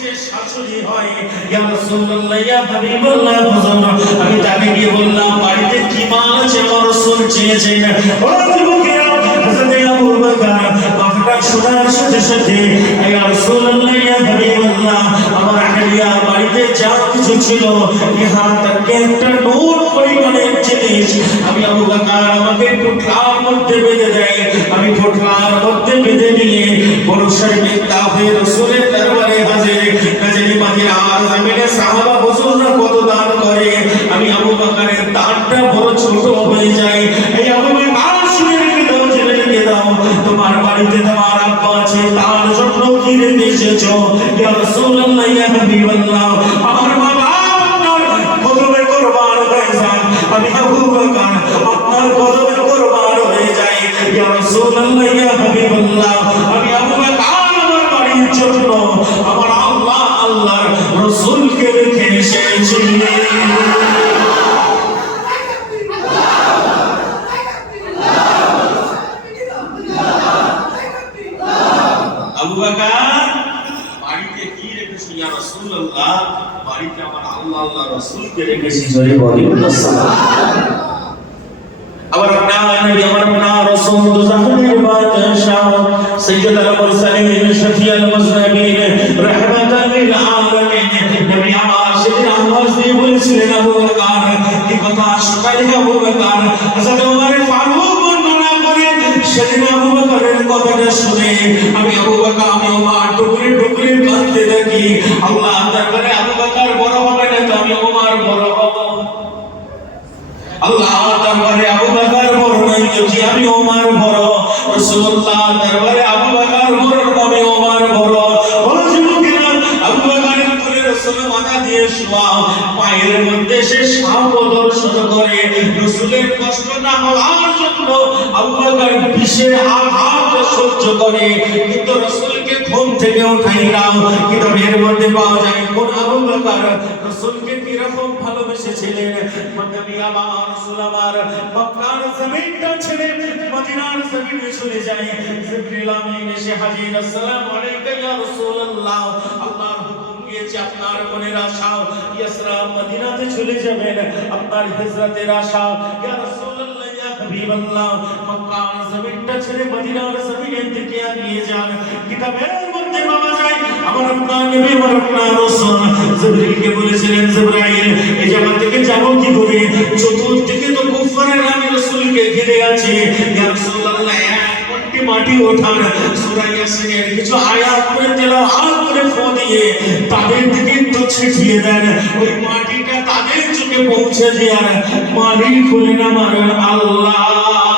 যে শাশুড়ি হয়, ইয়া রাসূলুল্লাহ ইয়া হাবিবাল্লাহ, আমি তাকে গিয়ে বললাম বাড়িতে কি মাল আছে আমার রাসূল চেয়েছেন। ও যুবকেরা, হযরত আবু বকর কথাটা শোনার সাথে সাথে ইয়া রাসূলুল্লাহ ইয়া হাবিবাল্লাহ, আমার আহলিয়া বাড়িতে যা কিছু ছিল ইহার থেকে একটা নোট পরিমাণে জিনিস আমি আবু বকর আমাকে পোটলার মধ্যে বেঁধে দেয়। আমি পোটলার মধ্যে বেঁধে নিয়ে বড় শরীরে তাহে রাসূলের দরবারে হাজির। কাজী মদিনার জমিনে সাহাবা হুজুররা কত দান করে, আমি আবু বকরের দানটা বড় ছোট হয়ে যায়। এই আবু বকর শুনে রেখে দাও, জেনে রেখে দাও, তোমার বাড়িতে তোমার আব্বা আছে, তার জন্য কি রেখে এসেছো? ইয়া রাসূলুল্লাহ ইয়া হাবিবাল্লাহ, আমার বাবা আপনার কদমে কুরবান হয়ে যায়, আমি আবু বকর আপনার কদমে কুরবান হয়ে যাই। ইয়া রাসূলুল্লাহ ইয়া হাবিবাল্লাহ, আমি আবু বকর আমার বাড়ির জন্য আমার আল্লাহ আল্লাহর রাসূলকে রেখে এসেছি। আবু বকর বাড়িতে কি রেখেছি? ইয়া রাসূলুল্লাহ, বাড়িতে আমার আল্লাহ আল্লাহ রাসূলকে রেখেছি। জোরে বলুন না সুবহানাল্লাহ। আমার নবী, আমার রাসূল জাহানের বাদশাহ সাইয়্যিদুল মুরসালিন শফিউল মুজনিবিন রাহমাতাল লিল আলামিন, নবী আমার সেদিন আওয়াজ দিয়ে বলেছিলেন আবু বকর, কি কথা শুনাই আবু বকর? হযরত ওমর ফারুক বর্ণনা করে সেদিন আবু বকরের কথাটা শুনে আমি আবু বকর আমি ওমর টুকরে টুকরে কাঁদতে থাকি। আল্লাহ দরবারে আবু বকর বড় হবে না তো আমি ওমর বড় হব। আল্লাহ দরবারে আবু বকর বড় নয় যদি আমি ওমর বড়। রাসূলুল্লাহ দরবারে আবু বকর বড় আমি ওমর বড়। ও যুবকেরা, আবু বকরের কোলে রাসূল মাথা দিয়ে শোয়া, পায়ের মধ্যে সে সাপ দর্শন করে। রাসূলের কষ্ট না হওয়ার জন্য আবু বকর বিষের আঘাত সহ্য করে, কিন্তু রাসূলকে ঘুম থেকে উঠাই নাও। কিন্তু এর মধ্যে পাওয়া যায় কোন আবু বকর রাসূলকে কিরকম ভালোবেসেছিলেন। নবী আমার রাসূল আমার মক্কার জমিনটা ছেড়ে মদিনার জমিনে চলে যায়। জিবরিল আমিন এসে হাজির, আসসালামু আলাইকা ইয়া রাসূলুল্লাহ, আল্লাহর হুকুম গিয়েছে আপনার মনের আশা ইয়াসরা মদিনাতে চলে যাবেন, আপনার হিজরতের আশা। ইয়া রাসূলুল্লাহ ইয়া হাবিবাল্লাহ, মক্কার জমিনটা ছেড়ে মদিনার জমিনে থেকে নিয়ে যান। কিতাবের মধ্যে পাওয়া যায় আমার আপনার নবী আমার আপনার রাসূল জিবরিলকে বলেছিলেন, জিবরাইল এই জায়গা থেকে যাব কি করে? চতুর্দিকে তো কুফারের আমি রাসূলকে ঘিরে আছে। ইয়া রাসূলুল্লাহ একটি মাটি ওঠান, সূরা ইয়াসিনের কিছু আয়াত করে তেলাওয়াত করে ফু দিয়ে তাদের দিকে তো ছিটিয়ে দেন, ওই মাটিটা তাদের চোখে পৌঁছে দেওয়ার মালিক হলেন আমার আল্লাহ।